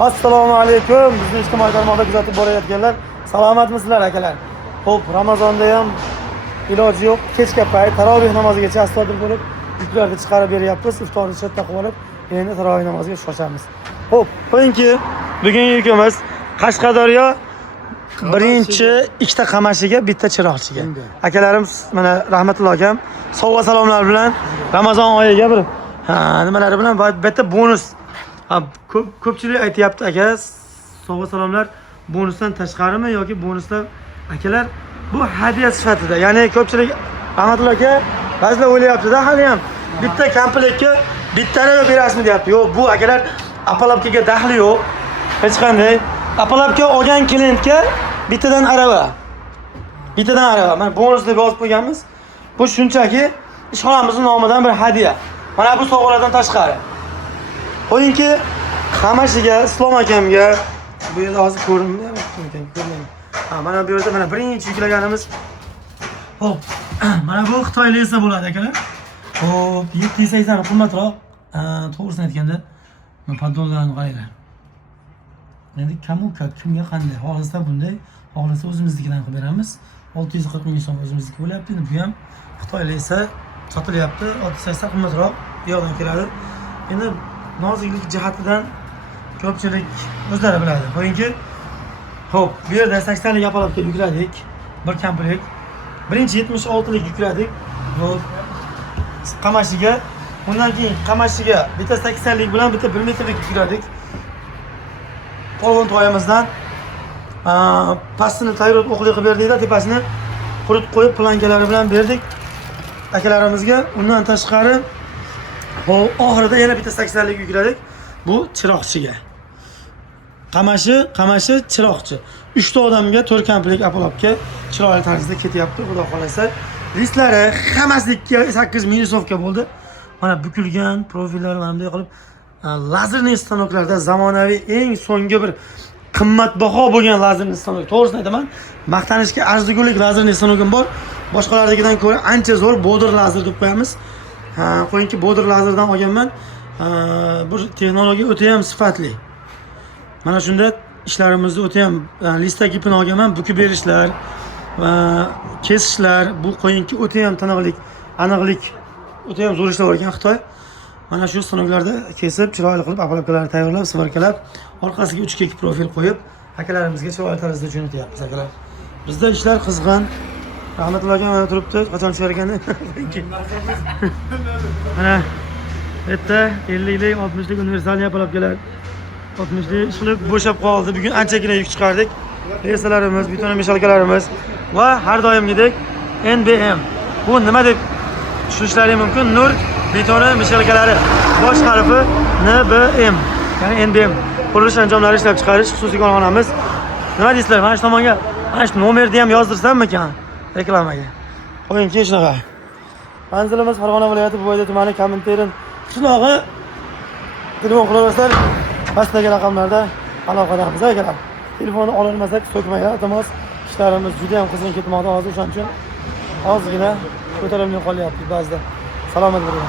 Assalomu alaykum. Bizni ijtimoiy tarmoqda kuzatib borayotganlar, salomatmisizlar akalar? Xo'p, Ramazonda ham iloji yo'q. Kechga payt tarovih namozigacha astoydil bo'lib, yuklarni chiqarib beryapmiz. Iftorni chetda qilib olib, endi tarovih namoziga shoshamiz. Xo'p, qo'yingki, bugungi yukimiz Qashqadaryo birinchi ikkita qamashiga, bitta chiroqchiga. Akalarimiz mana rahmatulloh akam sovg'a salomlar bilan Ramazon oyiga bir nimalari bilan bitta bonus. Ko'pchilik aytayapti aka, sovg'a salomlar bonusdan tashqarimi yoki bonuslar akalar bu hadiya sifatida. Ya'ni ko'pchilik rahmatulloh aka ba'zilar o'ylayapti-da, hali ham bitta komplektga bittani berasizmi deyapti. Yo'q, bu akalar apalapkaga daxli yo'q. Hech qanday apalapka olgan klientga bittadan arava. Bittadan arava. Mana bonus deb yozib qo'yganmiz. Bu shunchaki ishxonamizning nomidan bir hadiya. Mana bu sovg'alardan tashqari. Qo'yingki, qamashiga, Islom akamga bu yerda hozir ko'rinmayapti ekan, ko'rmayman. Mana bu yerda mana birinchi yuklaganimiz. Xo'p, mana bu Xitoylik esa bo'ladi akalar. Xo'p, 780 qimmatroq. To'g'risini aytganda, mana podollarni qaranglar. Endi kimga qanday, xohlasa bunday, xohlasa o'zimiznikidan qilib beramiz. 640 ming so'm o'zimizniki bo'lyapti. Endi bu ham Xitoylik esa sotilyapti. 680 qimmatroq yo'qdan keladi. Endi noziklik jihatidan ko'pchilik o'zlari biladi. Qo'yingki, xo'p, bu yerda 80 lik apalapga yukladik. Bir komplekt. Birinchi 76 lik yukladik. Xo'p, qamashiga, undan keyin qamashiga bitta 80 lik bilan bitta 1 metrlik yukladik. Polvon to'yamizdan pastini tayyor o'qli qilib berdik-da, tepasini quritib qo'yib plankalari bilan berdik akalarimizga. Undan tashqari hop, oxirida yana bitta 80 lik yukladik. Bu chiroqchiga. Qamashi chiroqchi. 3 ta odamga 4 komplekt apalapga chiroyli tarzda ketyapti, xudo xolasa. Listlari hammasikka 8 minusovka bo'ldi. Mana bukilgan profillar mana bunday qilib lazerli stanoklarda zamonaviy eng so'nggi bir qimmatbaho bo'lgan lazerli stanok. To'g'risini aytaman, maqtanishga arzigulik lazerli stanokim bor. Boshqalardagidan ko'ra ancha zo'r bodir lazer deb qo'yamiz. Qo'yingki, bodir lazerdan olganman. Bu texnologiya o'ta ham sifatli. Mana shunda ishlarimizni o'ta ham lista gipini olganman. Bukib berishlar, kesishlar, bu qo'yingki o'ta ham tiniqlik, aniqlik o'ta ham zo'r ishlab ekan Xitoy. Mana shu stanoklarda kesib, chiroyli qilib apalapkalarni tayyorlab, svarkalab, orqasiga 3 kek profil qo'yib, akalarimizga chiroyli tarzda jo'natyapmiz akalar. Bizda ishlar qizg'in. Rahmatulloh aka mana turibdi, qachon tushar ekan. Mana bu yerda 50 lik, 60 lik universal apalapkalar 60 lik ishilib bo'shab qoldi. Bugun anchagina yuk chiqardik. Resalarimiz, betona meshalkalarimiz va har doimgidek NBM. Bu nima deb tushunishlari mumkin? Nur betona meshalkalari. Bosh harfi NBM. Ya'ni NBM. Qurilish anjomlari ishlab chiqarish xususiy korxonamiz. Nima deysizlar? Mana shu tomonga mana shu nomerni ham yozdirsammikan reklamaga. Qo'yingki shunaqa. Manzilimiz Farg'ona viloyati Buvoyda tumani Kaminterin qishlog'i. Telefon qilaverasizlar. Pastdagi raqamlarda aloqadamiz akalar. Telefonni ololmasak so'kmanglar, iltimos. Ishlarimiz juda ham qizg'in ketmoqda hozir, o'shaning uchun ozgina ko'tarilmay qolyapti ba'zida. Salomat bo'ling.